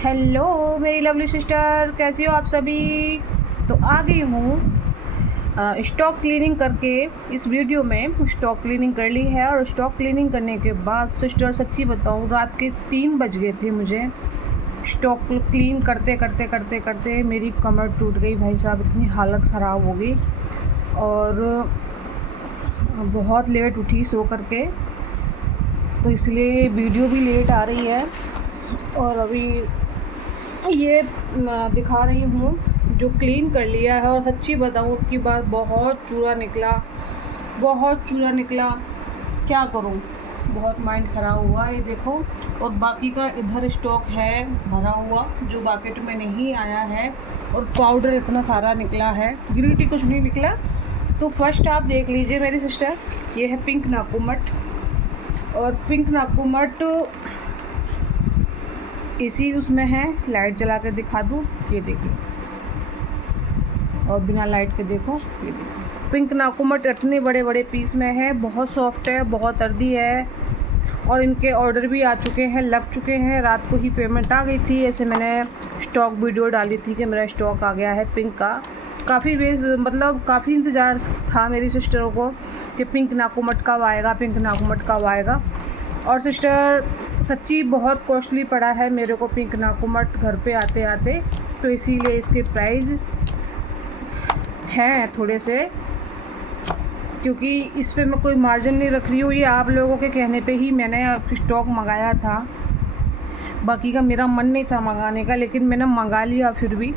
Hello मेरी lovely sister, कैसी हो आप सभी। तो आ गई हूँ स्टॉक क्लीनिंग करके। इस वीडियो में स्टॉक क्लीनिंग कर ली है और स्टॉक क्लीनिंग करने के बाद सिस्टर सच्ची बताऊँ, रात के 3 बज गए थे मुझे। स्टॉक क्लीन करते करते करते करते मेरी कमर टूट गई भाई साहब, इतनी हालत ख़राब हो गई और बहुत लेट उठी सो करके, तो इसलिए वीडियो भी लेट आ रही है। और अभी ये दिखा रही हूँ जो क्लीन कर लिया है। और सच्ची बताऊँ की बात, बहुत चूरा निकला, बहुत चूरा निकला, क्या करूँ, बहुत माइंड ख़राब हुआ। ये देखो, और बाकी का इधर स्टॉक है भरा हुआ जो बाकेट में नहीं आया है। और पाउडर इतना सारा निकला है, ग्रीन टी कुछ नहीं निकला। तो फर्स्ट आप देख लीजिए मेरी सिस्टर, ये है पिंक नाकूमट। और पिंक नाकूमट इसी उसमें है, लाइट जला के दिखा दूँ, ये देखिए, और बिना लाइट के देखो, ये देखो। पिंक नाकूमट इतने बड़े बड़े पीस में है, बहुत सॉफ्ट है, बहुत अर्दी है। और इनके ऑर्डर भी आ चुके हैं, लग चुके हैं। रात को ही पेमेंट आ गई थी। ऐसे मैंने स्टॉक वीडियो डाली थी कि मेरा स्टॉक आ गया है पिंक का। काफ़ी काफ़ी इंतज़ार था मेरी सिस्टरों को कि पिंक नाकूमट कब आएगा, पिंक नाकूमट कब आएगा। और सिस्टर सच्ची बहुत कॉस्टली पड़ा है मेरे को पिंक नाकूमट घर पे आते आते, तो इसीलिए इसके प्राइस हैं थोड़े से, क्योंकि इस पे मैं कोई मार्जिन नहीं रख रही हूँ। ये आप लोगों के कहने पे ही मैंने स्टॉक मंगाया था, बाकी का मेरा मन नहीं था मंगाने का, लेकिन मैंने मंगा लिया फिर भी।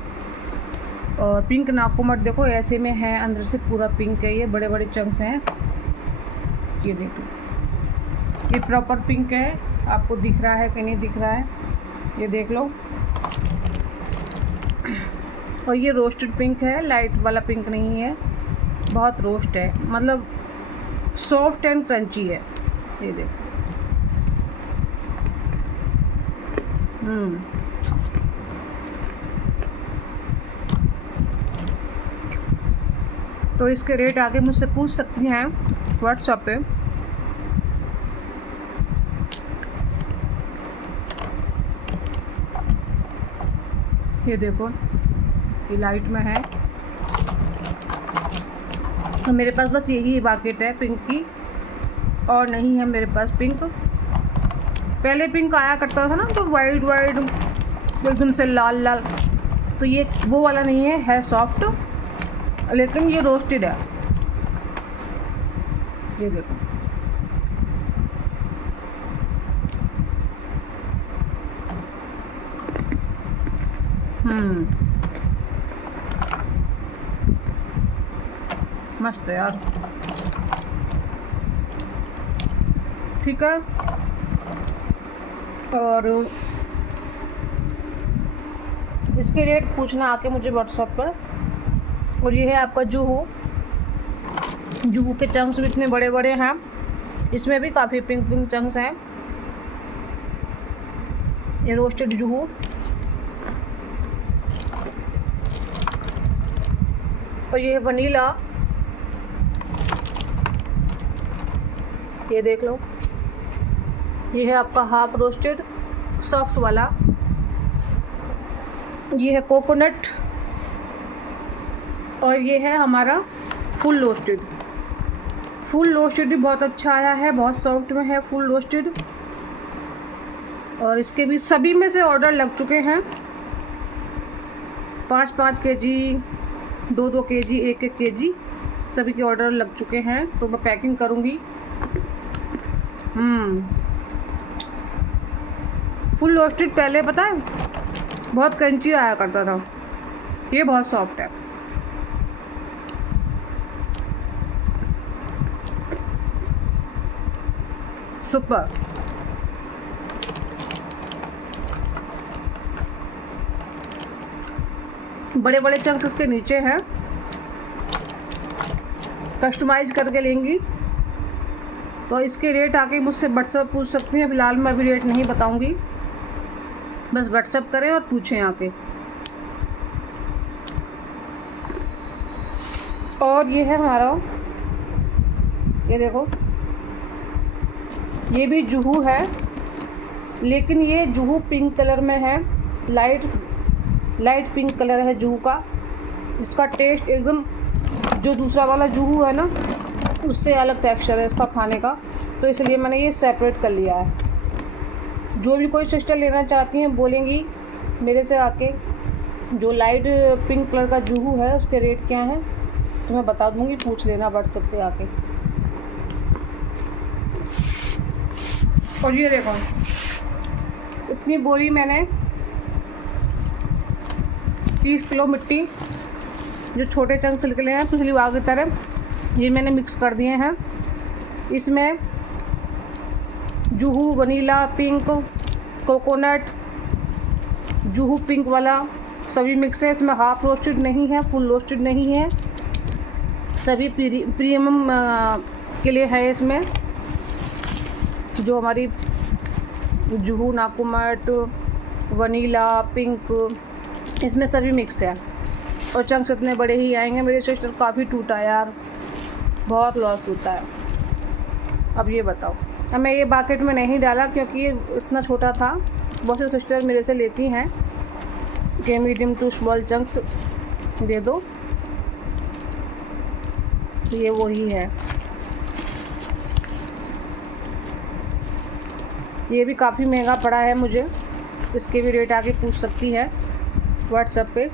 और पिंक नाकूमट देखो ऐसे में है, अंदर से पूरा पिंक है, ये बड़े बड़े चंक्स हैं, ये देखो, ये प्रॉपर पिंक है। आपको दिख रहा है कि नहीं दिख रहा है, ये देख लो। और ये रोस्टेड पिंक है, लाइट वाला पिंक नहीं है, बहुत रोस्ट है, मतलब सॉफ्ट एंड क्रंची है, ये देखो। तो इसके रेट आगे मुझसे पूछ सकती हैं व्हाट्सएप पे। ये देखो, ये लाइट में है। तो मेरे पास बस यही बाकेट है पिंक की, और नहीं है मेरे पास पिंक। पहले पिंक आया करता था ना, तो वाइट वाइट एकदम से लाल लाल, तो ये वो वाला नहीं है सॉफ्ट, लेकिन ये रोस्टेड है, ये देखो। मस्त है यार, ठीक है। और इसके रेट पूछना आके मुझे व्हाट्सएप पर। और ये है आपका जुहू। जुहू के चंक्स भी इतने बड़े बड़े हैं, इसमें भी काफ़ी पिंक पिंक चंक्स हैं। ये रोस्टेड जुहू। और ये है वनीला, ये देख लो। ये है आपका हाफ रोस्टेड सॉफ्ट वाला। ये है कोकोनट। और ये है हमारा फुल रोस्टेड। फुल रोस्टेड भी बहुत अच्छा आया है, बहुत सॉफ्ट में है फुल रोस्टेड। और इसके भी सभी में से ऑर्डर लग चुके हैं, 5-5 केजी, 2-2 केजी, 1-1 केजी, सभी के ऑर्डर लग चुके हैं। तो मैं पैकिंग करूँगी। फुल रोस्टेड पहले पता है बहुत क्रंची आया करता था, ये बहुत सॉफ्ट है। सुपर। बड़े बड़े चंक्स उसके नीचे हैं, कस्टमाइज करके लेंगी तो इसके रेट आके मुझसे व्हाट्सएप पूछ सकती हैं। फिलहाल मैं अभी रेट नहीं बताऊंगी, बस व्हाट्सएप करें और पूछें आके। और ये है हमारा, ये देखो, ये भी जुहू है, लेकिन ये जुहू पिंक कलर में है लाइट पिंक कलर है जूहू का। इसका टेस्ट एकदम जो दूसरा वाला जूहू है ना उससे अलग टेक्सचर है इसका खाने का, तो इसलिए मैंने ये सेपरेट कर लिया है। जो भी कोई सिस्टर लेना चाहती हैं बोलेंगी मेरे से आके, जो लाइट पिंक कलर का जूहू है उसके रेट क्या हैं तो मैं बता दूँगी, पूछ लेना व्हाट्सएप पे आके। और ये देखो इतनी बोरी मैंने 30 किलो मिट्टी जो छोटे चंक्स निकले हैं पिछली बार की तरह, ये मैंने मिक्स कर दिए हैं। इसमें Juhu vanilla pink coconut Juhu pink वाला सभी मिक्स है। इसमें हाफ रोस्टेड नहीं है, फुल रोस्टेड नहीं है, सभी प्रीमियम के लिए है। इसमें जो हमारी जूहू नाकुमट वनीला पिंक इसमें सभी मिक्स है। और चंक्स इतने बड़े ही आएंगे। मेरे सिस्टर काफ़ी टूटा यार, बहुत लॉस होता है। अब ये बताओ, अब मैं ये बाकेट में नहीं डाला क्योंकि ये इतना छोटा था। बहुत से सिस्टर मेरे से लेती हैं कि मीडियम टू स्मॉल चंक्स दे दो, तो ये वही है। ये भी काफ़ी महंगा पड़ा है मुझे, इसके भी रेट आगे पूछ सकती है व्हाट्सएप पे।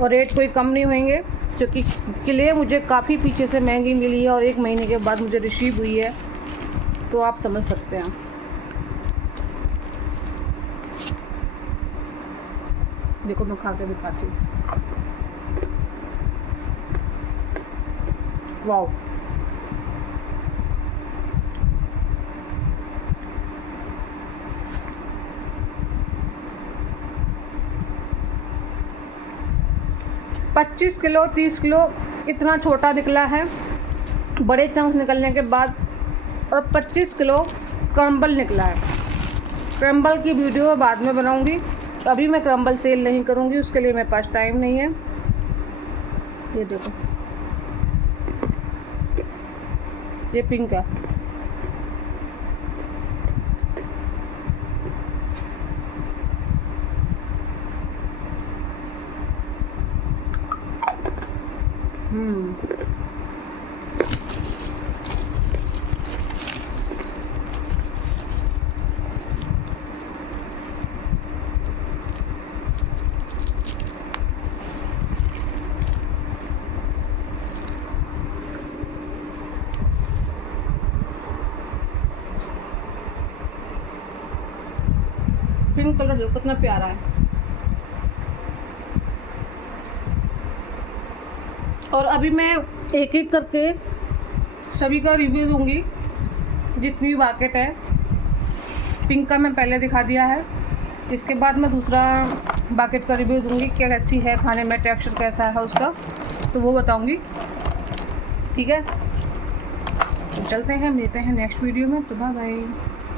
और रेट कोई कम नहीं होंगे क्योंकि क्ले मुझे काफ़ी पीछे से महंगी मिली है और 1 महीने के बाद मुझे रिसीव हुई है, तो आप समझ सकते हैं। देखो मैं खा के दिखाती हूँ। वाओ, $25 किलो 30 किलो इतना छोटा निकला है बड़े चंक्स निकलने के बाद, और 25 किलो क्रम्बल निकला है। क्रम्बल की वीडियो मैं बाद में बनाऊंगी, अभी मैं क्रम्बल सेल नहीं करूंगी, उसके लिए मेरे पास टाइम नहीं है। ये देखो ये पिंक है, पिंक कलर देखो कितना प्यारा है। और अभी मैं एक एक करके सभी का रिव्यू दूंगी, जितनी बाकेट है। पिंक का मैं पहले दिखा दिया है, इसके बाद मैं दूसरा बाकेट का रिव्यू दूंगी, क्या कैसी है खाने में, टेक्सचर कैसा है उसका, तो वो बताऊंगी। ठीक है, तो चलते हैं, मिलते हैं नेक्स्ट वीडियो में, तो बाय बाय।